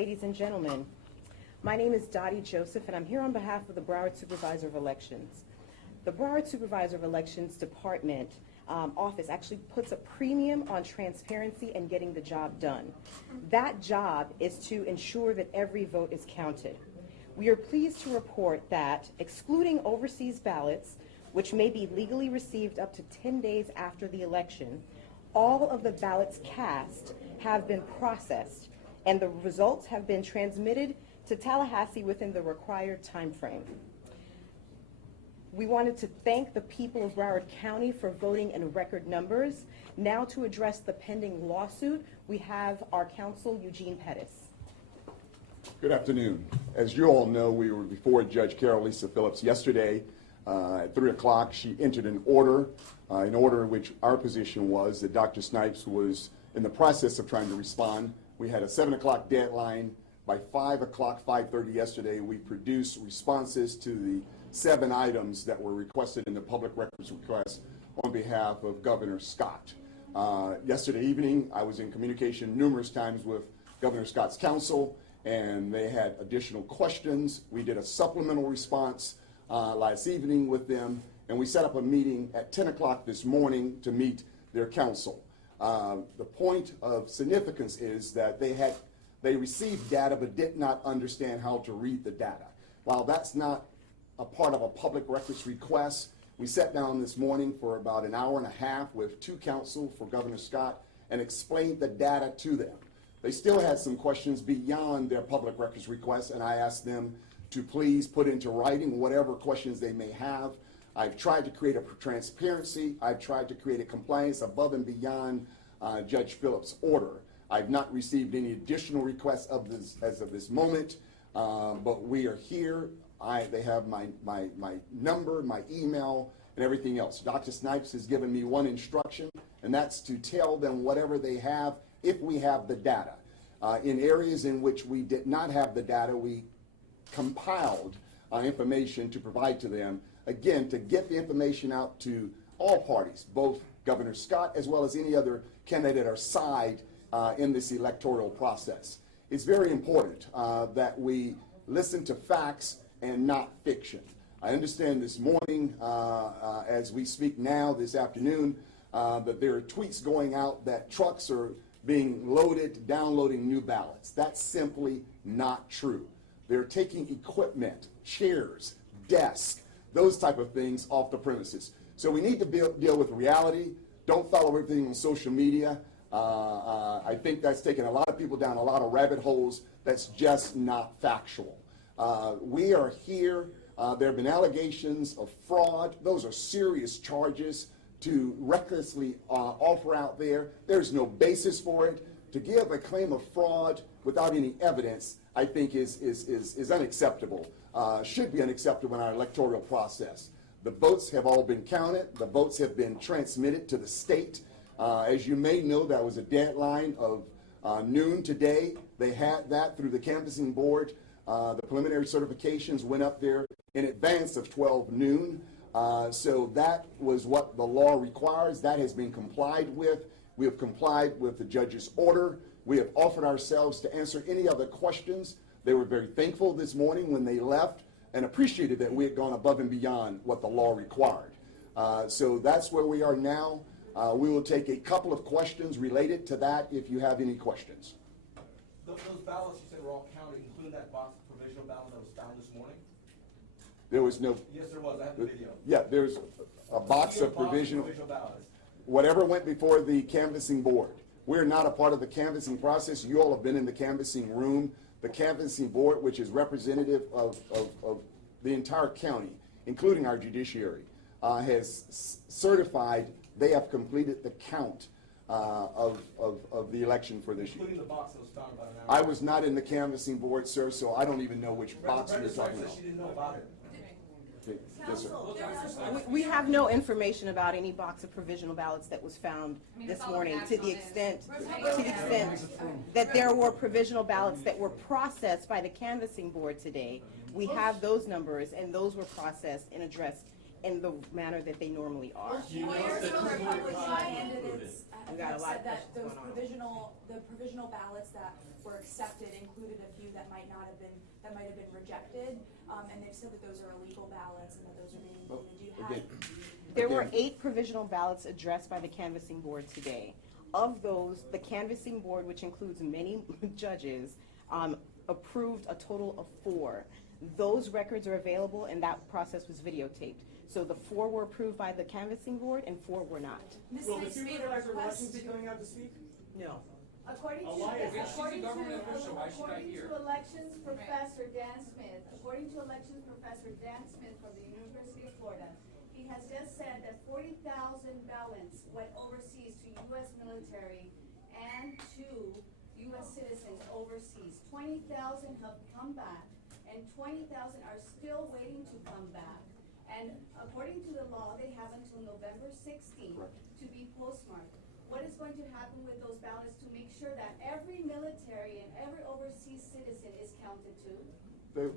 ladies and gentlemen. My name is Dottie Joseph, and I'm here on behalf of the Broward Supervisor of Elections. The Broward Supervisor of Elections Department office actually puts a premium on transparency and getting the job done. That job is to ensure that every vote is counted. We are pleased to report that, excluding overseas ballots, which may be legally received up to 10 days after the election, all of the ballots cast have been processed, and the results have been transmitted to Tallahassee within the required time frame. We wanted to thank the people of Broward County for voting in record numbers. Now to address the pending lawsuit, we have our counsel, Eugene Pettis. Good afternoon. As you all know, we were before Judge Carol Lisa Phillips yesterday. At 3 o'clock, she entered an order in which our position was that Dr. Snipes was in the process of trying to respond. We had a 7 o'clock deadline. By 5 o'clock, 5:30 yesterday, we produced responses to the 7 items that were requested in the public records request on behalf of Governor Scott. Yesterday evening, I was in communication numerous times with Governor Scott's counsel, and they had additional questions. We did a supplemental response last evening with them, and we set up a meeting at 10 o'clock this morning to meet their counsel. The point of significance is that they received data but did not understand how to read the data. While that's not a part of a public records request, we sat down this morning for about an hour and a half with 2 counsel for Governor Scott and explained the data to them. They still had some questions beyond their public records request, and I asked them to please put into writing whatever questions they may have. I've tried to create a transparency. I've tried to create a compliance above and beyond Judge Phillips' order. I've not received any additional requests as of this moment, but we are here. They have my number, my email, and everything else. Dr. Snipes has given me one instruction, and that's to tell them whatever they have if we have the data. In areas in which we did not have the data, we compiled information to provide to them, again, to get the information out to all parties, both Governor Scott as well as any other candidate or side in this electoral process. It's very important that we listen to facts and not fiction. I understand this morning, as we speak now, this afternoon, that there are tweets going out that trucks are being loaded, downloading new ballots. That's simply not true. They're taking equipment, chairs, desks, those type of things off the premises. So we need to deal with reality. Don't follow everything on social media. I think that's taken a lot of people down a lot of rabbit holes that's just not factual. We are here. There have been allegations of fraud. Those are serious charges to recklessly offer out there. There's no basis for it. To give a claim of fraud without any evidence, I think is unacceptable, should be unacceptable in our electoral process. The votes have all been counted. The votes have been transmitted to the state. As you may know, that was a deadline of noon today. They had that through the canvassing board. The preliminary certifications went up there in advance of 12 noon. So that was what the law requires. That has been complied with. We have complied with the judge's order. We have offered ourselves to answer any other questions. They were very thankful this morning when they left and appreciated that we had gone above and beyond what the law required. So that's where we are now. We will take a couple of questions related to that if you have any questions. Those ballots you said were all counted, including that box of provisional ballot that was found this morning? There was no... Yes, there was. I have the video. Yeah, there's a box of provisional ballots. Whatever went before the canvassing board. We're not a part of the canvassing process. You all have been in the canvassing room. The canvassing board, which is representative of the entire county, including our judiciary, has certified they have completed the count of the election for this year. Including the box that was found about an hour I was not in the canvassing board, sir, so I don't even know which box you're talking about. She didn't know about it. Yes, sir. We have no information about any box of provisional ballots that was found this morning, to the extent that there were provisional ballots that were processed by the canvassing board today. We have those numbers, and those were processed and addressed in the manner that they normally are. Lawyers for the Republican candidates We got a have lot said of that questions those going on. provisional ballots that were accepted included a few that might have been rejected, and they've said that those are illegal ballots and that those are being included. Do you have? Again, There were 8 provisional ballots addressed by the canvassing board today. Of those, the canvassing board, which includes many judges, approved a total of 4. Those records are available, and that process was videotaped. So the 4 were approved by the canvassing board and 4 were not. Ms. Will the Snipes made a supervisor of elections request be to. coming out to speak? No. According to, Why is that? according She's a government official. Why is she not according here? to elections professor Dan Smith, according to elections professor Dan Smith from the University of Florida, he has just said that 40,000 ballots went overseas to U.S. military and to U.S. citizens overseas. 20,000 have come back, and 20,000 are still waiting to come back. And according to the law, they have until November 16th to be postmarked. What is going to happen with those ballots to make sure that every military and every overseas citizen is counted too?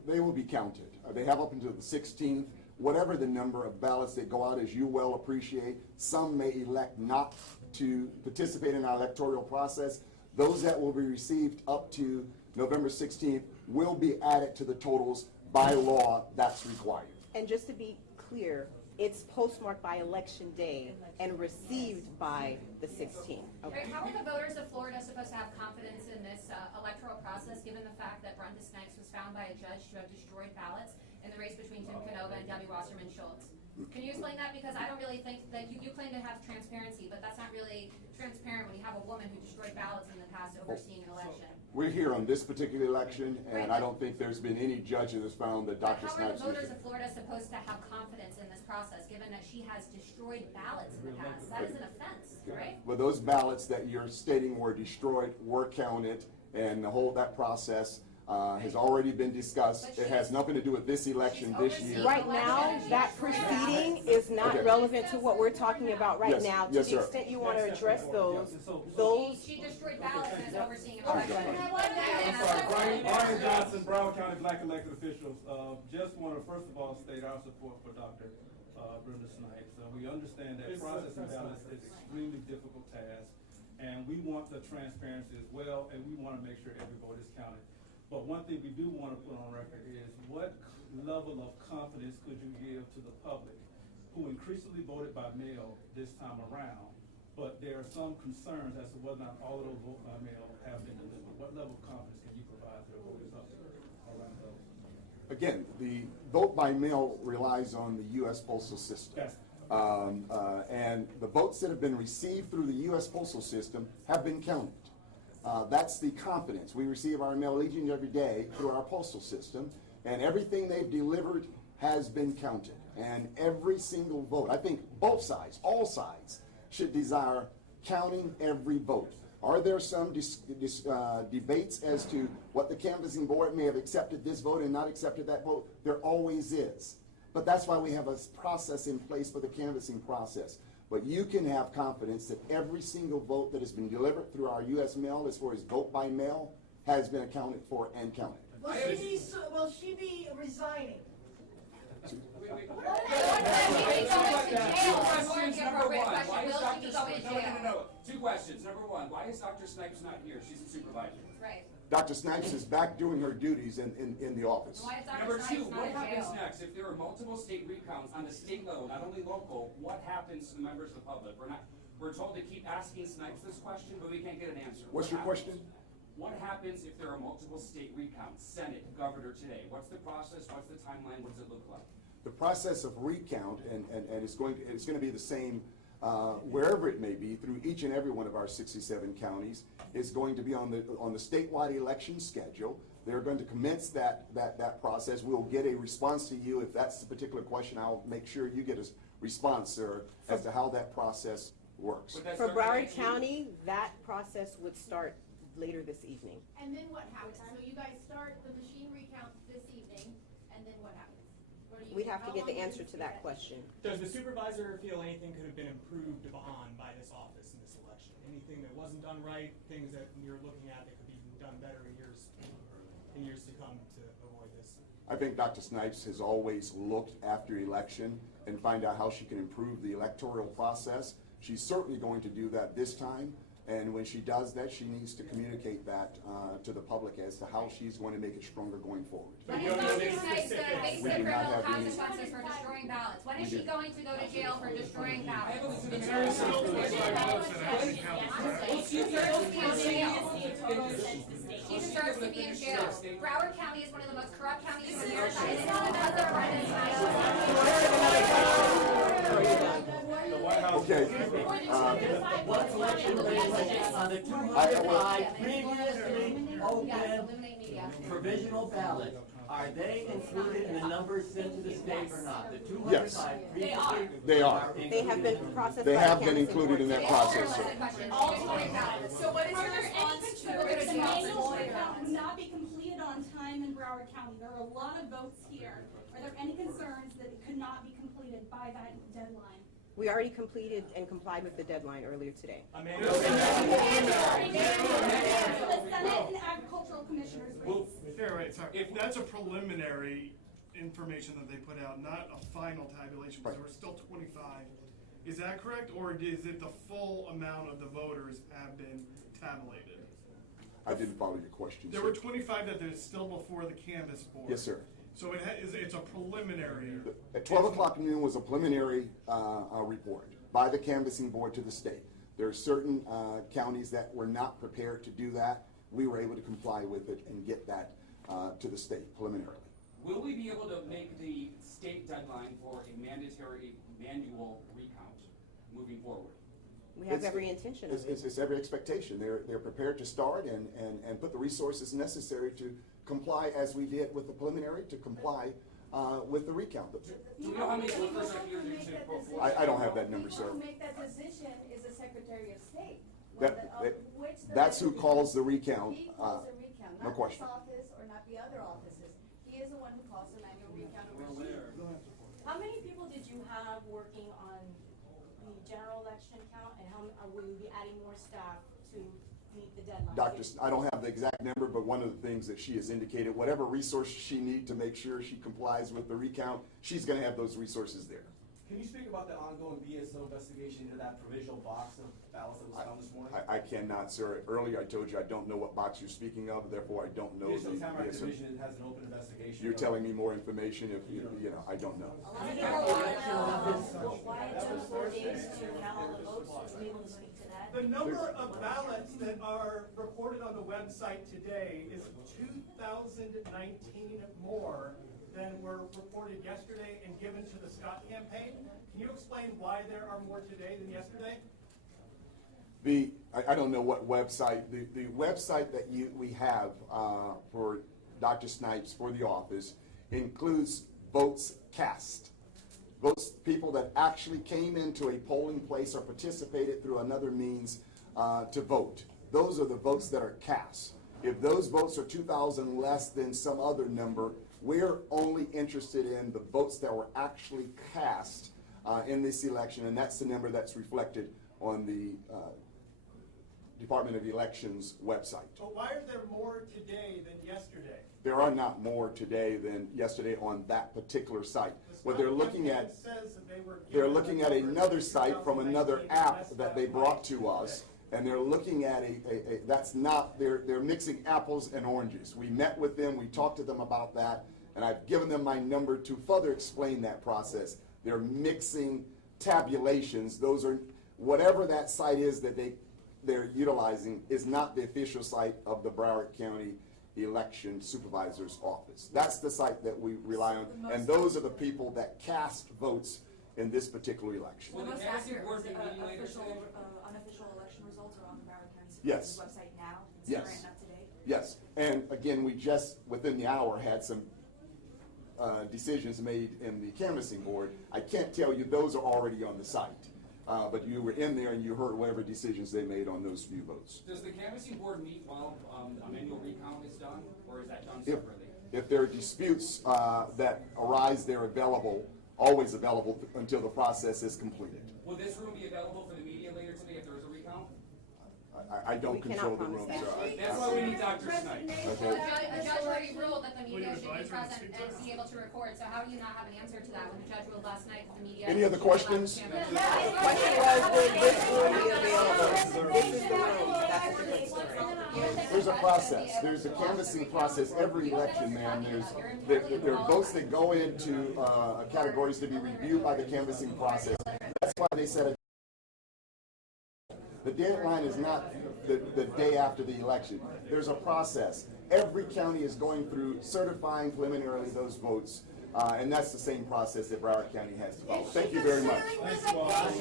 They will be counted. They have up until the 16th. Whatever the number of ballots that go out, as you well appreciate, some may elect not to participate in our electoral process. Those that will be received up to November 16th will be added to the totals by law. That's required. And just to be clear, it's postmarked by election day and received by the 16th. Okay. Right, how are the voters of Florida supposed to have confidence in this electoral process, given the fact that Brenda Snipes was found by a judge to have destroyed ballots in the race between Tim Canova and Debbie Wasserman Schultz? Can you explain that? Because I don't really think that you claim to have transparency, but that's not really transparent when you have a woman who destroyed ballots in the past overseeing an election. We're here on this particular election, and I don't think there's been any judge that has found that But Dr. how are the Snipes voters is. of Florida supposed to have confidence in this process, given that she has destroyed ballots in the past? That is an offense, right? Well, those ballots that you're stating were destroyed were counted, and that process has already been discussed. It has nothing to do with this election this year. Right now, that proceeding is not Okay. relevant to what we're talking about right Yes, now. To yes, the sir. extent you want to address those, She destroyed ballots and is overseeing an election. I'm sorry, Brian Johnson, Broward County Black elected officials. Just want to first of all state our support for Dr. Brenda Snipes. We understand that processing ballots is an extremely difficult task, and we want the transparency as well, and we want to make sure every vote is counted. But one thing we do want to put on record is what level of confidence could you give to the public who increasingly voted by mail this time around, but there are some concerns as to whether or not all of those votes by mail have been delivered. What level of confidence can you provide to the voters around those? Again, the vote by mail relies on the U.S. postal system. Yes. And the votes that have been received through the U.S. postal system have been counted. That's the confidence. We receive our mail each and every day through our postal system, and everything they've delivered has been counted. And every single vote, I think both sides, all sides, should desire counting every vote. Are there some debates as to what the canvassing board may have accepted this vote and not accepted that vote? There always is. But that's why we have a process in place for the canvassing process. But you can have confidence that every single vote that has been delivered through our U.S. mail, as far as vote by mail, has been accounted for and counted. Will she be resigning? Two questions. Number one, why is Dr. Snipes not here? She's a supervisor. Right. Dr. Snipes is back doing her duties in the office. Why is Dr. Number Snipes two, not what in happens jail? next if there are multiple state recounts on the state level, not only local? What happens to the members of the public? We're told to keep asking Snipes this question, but we can't get an answer. What's your question? What happens if there are multiple state recounts? Senate, governor today. What's the process? What's the timeline? What does it look like? The process of recount, and it's going to be the same wherever it may be through each and every one of our 67 counties, is going to be on the statewide election schedule. They're going to commence that process. We'll get a response to you. If that's the particular question, I'll make sure you get a response, sir, as to how that process works. Would that For start Broward today? County, that process would start later this evening. And then what happens? So you guys start the machine recount this evening, and then what happens? Or do you- We have to how get the long answer does to it that take? question. Does the supervisor feel anything could have been improved upon by this office in this election? Anything that wasn't done right, things that you're looking at that could be done better in years to come? overcome to avoid this? I think Dr. Snipes has always looked after election and find out how she can improve the electoral process. She's certainly going to do that this time. And when she does that, she needs to communicate that to the public as to how she's going to make it stronger going forward. When is Dr. Snipes going to face We the do not criminal have any- consequences for destroying ballots? When is she going to go to jail for destroying ballots? She deserves to be in jail. She deserves to be in jail. Broward County is one of the most corrupt counties in America. And it's not because of Brendan Okay. One collection rate on the 205 previously open provisional ballots. Are they included in the numbers sent to the state or not? The 205 previously. They are. They have been processed They by have the been canvassing included in board. that process, sir. So what is your response to The manual the recount would not be completed on time in Broward County. There are a lot of votes here. Are there any concerns that it could not be completed by that deadline? We already completed and complied with the deadline earlier today. The Senate and Agricultural Commissioners race. Sorry. If that's a preliminary information that they put out, not a final tabulation, because there were still 25. Is that correct, or is it the full amount of the voters have been tabulated? I didn't follow your question, There sir. were 25 that are still before the canvas board. Yes, sir. So it's a preliminary. At 12 o'clock noon was a preliminary report by the canvassing board to the state. There are certain counties that were not prepared to do that. We were able to comply with it and get that to the state preliminarily. Will we be able to make the state deadline for a mandatory manual recount moving forward? We have It's- every intention of it. It's every expectation. They're prepared to start and put the resources necessary to comply as we did with the preliminary, to comply with the recount. Do we know how many workers are here to vote for? I don't have that number, The sir. people who make that decision is the Secretary of State. That's who calls the recount. He calls the recount, No not this question. office or not the other offices. He is the one who calls the manual recount over here. How many people did you have working on the general election count, and how will you be adding more staff to meet the deadline? I don't have the exact number, but one of the things that she has indicated, whatever resources she needs to make sure she complies with the recount, she's gonna have those resources there. Can you speak about the ongoing BSO investigation into that provisional box of ballots that was found this morning? I cannot, sir. Earlier I told you I don't know what box you're speaking of, therefore I don't know BSO the Tamarack BSO. Division has an open investigation. You're telling me more information if, you know, I don't know. Why it took 4 days to count all the votes? Would you be able to speak to that? The number of ballots that are reported on the website today is 2,019 more than were reported yesterday and given to the Scott campaign. Can you explain why there are more today than yesterday? I don't know what website, the website that we have for Dr. Snipes for the office includes votes cast. Votes, people that actually came into a polling place or participated through another means to vote. Those are the votes that are cast. If those votes are 2,000 less than some other number, we're only interested in the votes that were actually cast in this election, and that's the number that's reflected on the Department of Elections website. But why are there more today than yesterday? There are not more today than yesterday on that particular site. What they're looking at, they're looking at another site from another app that they brought to us, and they're looking at that's not, they're mixing apples and oranges. We met with them, we talked to them about that, and I've given them my number to further explain that process. They're mixing tabulations. Those are, whatever that site is that they're utilizing is not the official site of the Broward County Election Supervisor's office. That's the site that we rely on, and those are the people that cast votes in this particular election. The most accurate unofficial election results are on the Broward County Yes. Supervisor's website now. It's Yes. current and up to date. Yes, and again, we just, within the hour, had some decisions made in the canvassing board. I can't tell you those are already on the site, but you were in there and you heard whatever decisions they made on those few votes. Does the canvassing board meet while a manual recount is done, or is that done separately? If there are disputes that arise, they're available, always available until the process is completed. Will this room be available for the media later today if there is a recount? I don't control the room, so That's why we need Dr. Snipes. A judge already ruled that the media should be advisor at the present same and time. be able to record, so how do you not have an answer to that when the judge ruled last night that the media? Any other should be allowed to questions? camera? The question was, will this room be available? This is the room, that's the difference. There's a process. There's a canvassing process every election, man. There are votes that go into categories to be reviewed by the canvassing process. That's why they said the deadline is not the day after the election. There's a process. Every county is going through certifying preliminarily those votes, and that's the same process that Broward County has to follow. Thank you very much. Thanks, Bob.